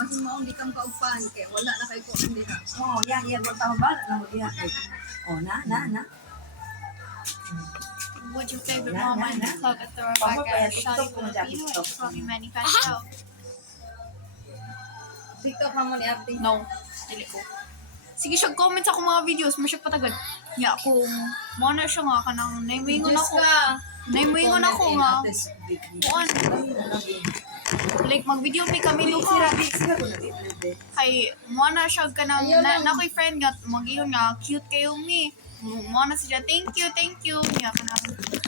mas maong di kang kaupan kay wala na kay ko diha. Oh, yan, wag tama ba na mo diha kay. Oh, na. What's your favorite Nah, moment nah, in the club at Throwback Papa, kaya at TikTok Shawty ko na dyan, Filipino TikTok. at Froggy Manifesto? TikTok pa mo ni ate. No, dili ko. Sige siya, comment sa akong mga videos, mo siya patagal. Ya, kung mo na siya nga, kanang naimuingon Diyos ako. ka. Naimuingon ako nga. Kuan, like mag-video mi kami duha. Sira ko na dito. Kay, mo na siya kanang, Ayun lang. na ko'y friend nga, mag-iyon nga, cute kayo mi. Mo na siya, thank you. Ya, kanang,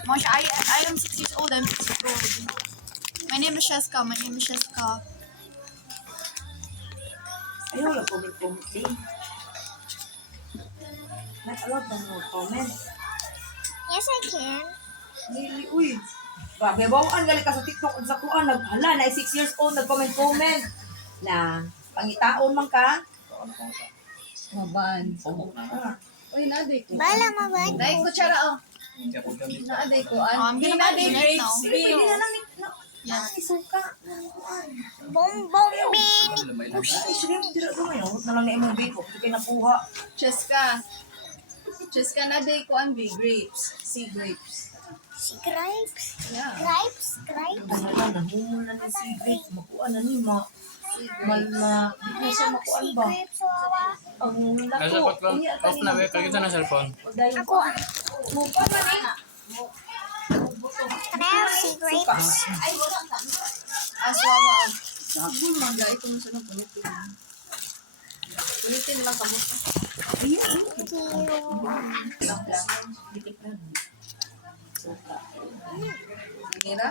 mo siya, I am 6 years old, I'm 6 years old. My name is Sheska. Ayaw lang comment din. Not allowed na mo comment. Yes, I can. Really, uy. Grabe, bawaan gali ka sa TikTok sa kuan naghala na 6 years old nag-comment na pangitaon man ka. Maban. Ah, Uy, naday ko. Bala mo ba? Dai ko tsara oh. Naaday ko. I'm Hindi gonna naaday do it now. Pwede na lang Yes. isuka. Bongbong bin. Ay, shrimp dira do ngayon. Na lang na imong biko, di kay nakuha. Cheska. Cheska naaday ko ang grapes. Sea grapes. Si Gripes. Yeah. Gripes? Gripes? Ano lang, nahumol na ni si Grace. Makuha na ni ma. Di na siya makuha ba? Gripes, wawa. Ang Nasa lako. pot ko, off na ba? Kaya kita na cellphone. Ako ah. Muka man eh. Kaya si Gripes. Aswawa. Sabon man dai ko sa nang punit. Punitin lang kamo. Bitik na. Nira.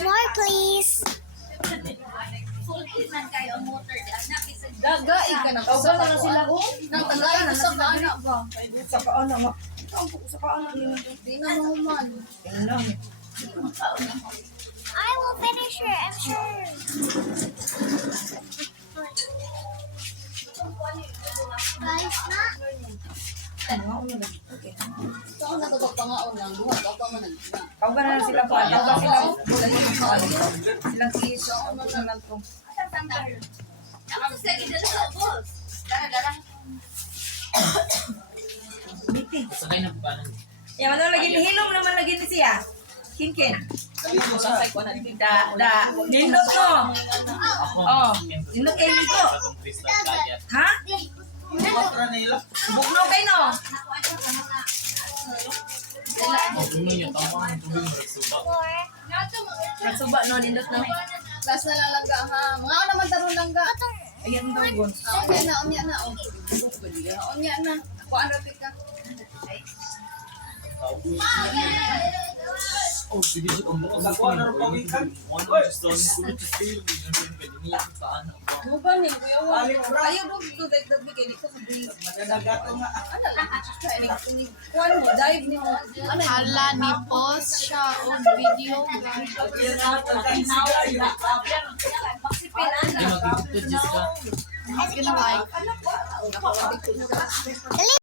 More please. Dagai ka na. Kauban na lang sila ko. Nang tagay na sa anak ba? Sa kaana ma. Sa kaana ni. Di na mahuman. Yan lang. I will finish her, I'm sure. Guys, na. Ano na lang. Okay. Saan na to pangaon lang duha ka pa man nagna. Kauban na lang sila ko. Kauban sila. Silang kiso. Ano na lang to. Biti. Sakay na ba? Yan, ano lagi ni Hilom naman lagi ni siya. Kinkin. Nindot no. Oh, nindot kay Nico. Ha? Bugno kay no. More. Nagsuba no, nindot no. Last na lang langga ha. Mga ako naman tarong langga. Ayan daw gon. Unya na. Unya na. Kuan ra ka. Oh, sige siya kung ako na rin pawikan. Mo ba ni kuya wa? Ayo do dag kay Nico sa bring. Madadagato nga. Ano lang siya ini kuan mo dive ni mo. Ano Hala, ni-post siya on video. Hindi mag-ipit, Jessica. Ginawa. Dali